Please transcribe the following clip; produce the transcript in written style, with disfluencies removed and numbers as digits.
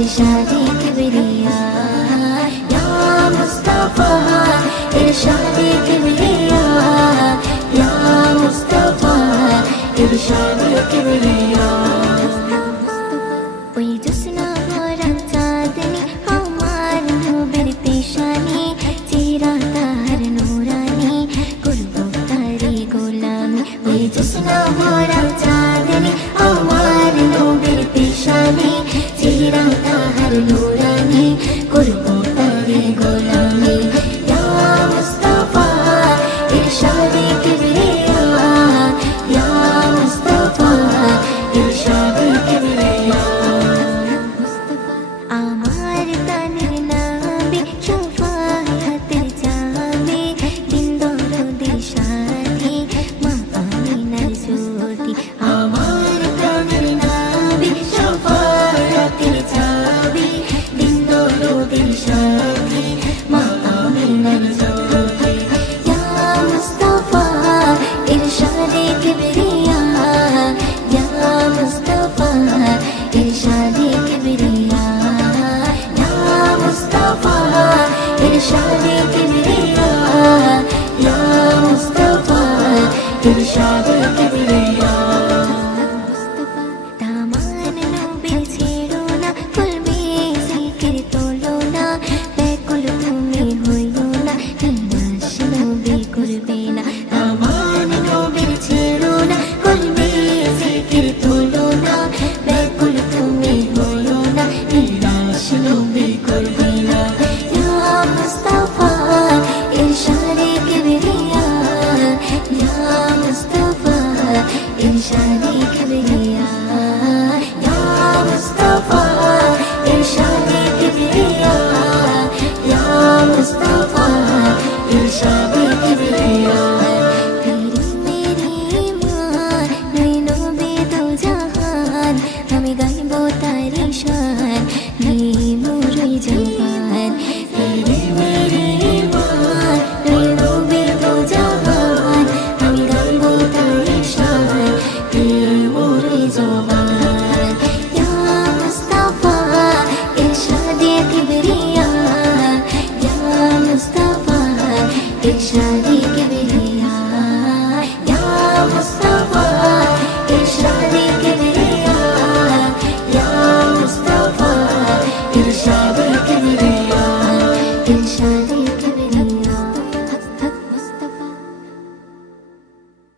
इरशादे किबरिया या मुस्तफा इरशादे किबरिया या मुस्तफा इरशादे किबरिया ওই জোসনা ভরা চাঁদনি আমার নূরের পেশানি চেহারা তার নূরানি করব তারি গোলামি ওই জোসনা ভরা চাঁদনি আমার নূরের পেশানি চেহারা তার নূরানি করব তারি গোলামি ইয়া মুস্তাফা ইরশাদে কিবরিয়া ইয়া মুস্তাফা ইরশাদে কিবরিয়া আমার তানের নামে শফায়াতের চাবি দিন দরদের সাথী মা আমিনার জ্যোতি আমার তানের নামে শফায়াতের চাবি দিন দরদের সাথী মা আমিনার জ্যোতি ইয়া মুস্তাফা ইরশাদে কিবরিয়া ইয়া মুস্তাফা ইরশাদে কিবরিয়া इरशादे किबरिया या मुस्तफा इरशादे किबरिया दामान नबी छेड़ो ना कुलबे जिक्र तोलो ना बेकुल तुम्हें होइयो ना निराश नबी करबे ना दामान नबी छेड़ो ना कुलबे जिक्र तोलो ना बेकुल तुम्हें होइयो ना निराश नबी करबे ना इरशादे किबरिया या मुस्तफा इरशादे किबरिया या मुस्तफा इरशादे किबरिया तेरी मेरी मान नैनों में दो जहान हमें गाइबो तारी शान नहीं मोरी जवान तेरी मेरी मान नैनों में दो जहान हमें गाइबो तारी शान ज़ुबान या मुस्तफा इरशादे किबरिया या मुस्तफा इरशादे